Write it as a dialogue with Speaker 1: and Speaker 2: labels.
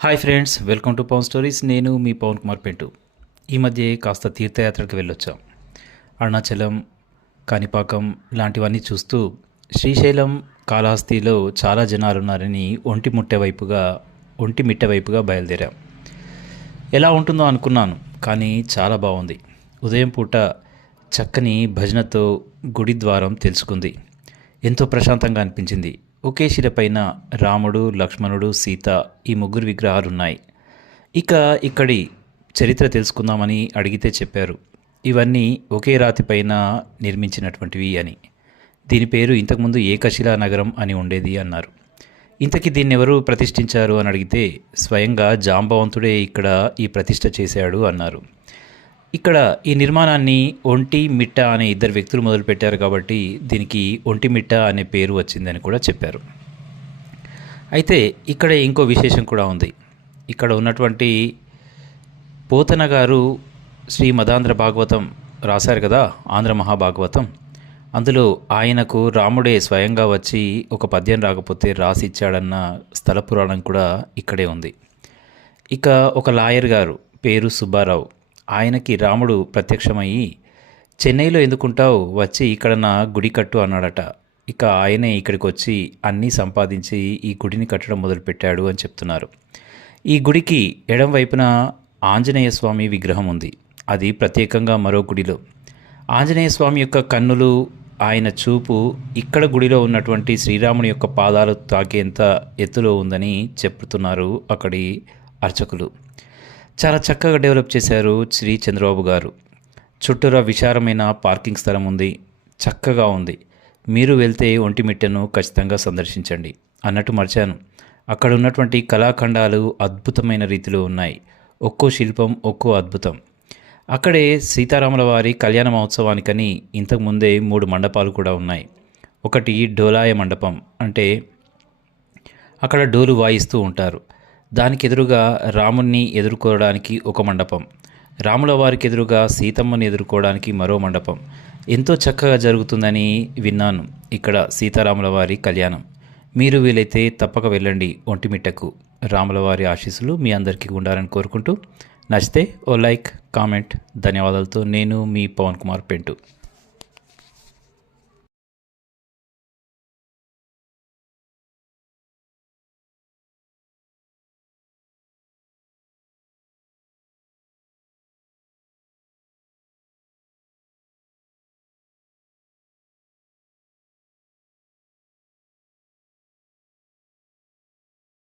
Speaker 1: Hi friends welcome to Pawan stories నేను మీ పవన్ కుమార్ పెంటు ఈ మధ్య కాస్త తీర్థయాత్రలకు వెళ్ళొచ్చాం. అరుణాచలం కాణిపాకం లాంటివన్నీ చూస్తూ శ్రీశైలం కాళహస్తిలో చాలా జనాలు ఉన్నారని ఒంటి ముట్టె వైపుగా ఒంటి మిట్టె వైపుగా బయలుదేరాం. ఎలా ఉంటుందో అనుకున్నాను కానీ చాలా బాగుంది. ఉదయం పూట చక్కని భజనతో గుడి ద్వారం తెలుసుకుంది. ఎంతో ప్రశాంతంగా అనిపించింది. ఒకే శిలపైన రాముడు లక్ష్మణుడు సీత ఈ ముగ్గురు విగ్రహాలు ఉన్నాయి ఇక ఇక్కడి చరిత్ర తెలుసుకుందామని అడిగితే చెప్పారు. ఇవన్నీ ఒకే రాతిపైన నిర్మించినటువంటివి అని. దీని పేరు ఇంతకుముందు ఏకశిలా నగరం అని ఉండేది అన్నారు. ఇంతకీ దీన్ని ఎవరు ప్రతిష్ఠించారు అని అడిగితే స్వయంగా జాంబవంతుడే ఇక్కడ ఈ ప్రతిష్ఠ చేశాడు అన్నారు. ఇక్కడ ఈ నిర్మాణాన్ని ఒంటి మిట్ట అనే ఇద్దరు వ్యక్తులు మొదలుపెట్టారు కాబట్టి దీనికి ఒంటి మిట్ట అనే పేరు వచ్చిందని కూడా చెప్పారు. అయితే ఇక్కడ ఇంకో విశేషం కూడా ఉంది. ఇక్కడ ఉన్నటువంటి పోతన గారు శ్రీ మదాంధ్ర భాగవతం రాశారు కదా ఆంధ్ర మహాభాగవతం. అందులో ఆయనకు రాముడే స్వయంగా వచ్చి ఒక పద్యం రాకపోతే రాసి ఇచ్చాడన్న స్థల పురాణం కూడా ఇక్కడే ఉంది. ఇక ఒక లాయర్ గారు పేరు సుబ్బారావు. ఆయనకి రాముడు ప్రత్యక్షమయ్యి చెన్నైలో ఎందుకుంటావు? వచ్చి ఇక్కడ నా గుడి కట్టు అన్నాడట. ఇక ఆయనే ఇక్కడికి వచ్చి అన్నీ సంపాదించి ఈ గుడిని కట్టడం మొదలుపెట్టాడు అని చెప్తున్నారు. ఈ గుడికి ఎడం వైపున ఆంజనేయ స్వామి విగ్రహం ఉంది. అది ప్రత్యేకంగా మరో గుడిలో. ఆంజనేయ స్వామి యొక్క కన్నులు ఆయన చూపు ఇక్కడ గుడిలో ఉన్నటువంటి శ్రీరాముని యొక్క పాదాలు తాకేంత ఎత్తులో ఉందని చెప్తున్నారు అక్కడి అర్చకులు. చాలా చక్కగా డెవలప్ చేశారు శ్రీ చంద్రబాబు గారు. చుట్టూరా విశాలమైన పార్కింగ్ స్థలం ఉంది. చక్కగా ఉంది. మీరు వెళ్తే ఒంటిమిట్టను ఖచ్చితంగా సందర్శించండి అన్నట్టు మర్చాను. అక్కడ ఉన్నటువంటి కళాఖండాలు అద్భుతమైన రీతిలో ఉన్నాయి. ఒక్కో శిల్పం ఒక్కో అద్భుతం. అక్కడే సీతారాముల వారి కళ్యాణ మహోత్సవానికని ఇంతకుముందే మూడు మండపాలు కూడా ఉన్నాయి. ఒకటి డోలాయ మండపం అంటే అక్కడ డోలు వాయిస్తూ ఉంటారు. దానికి ఎదురుగా రాముణ్ణి ఎదుర్కోవడానికి ఒక మండపం. రాముల వారికి ఎదురుగా సీతమ్మని ఎదుర్కోవడానికి మరో మండపం. ఎంతో చక్కగా జరుగుతుందని విన్నాను. ఇక్కడ సీతారాముల వారి కళ్యాణం. మీరు వీలైతే తప్పక వెళ్ళండి ఒంటిమిట్టకు. రాముల వారి ఆశీస్సులు మీ అందరికీ ఉండాలని కోరుకుంటూ నచ్చితే ఓ లైక్ కామెంట్ ధన్యవాదాలతో నేను మీ పవన్ కుమార్ పెంటు.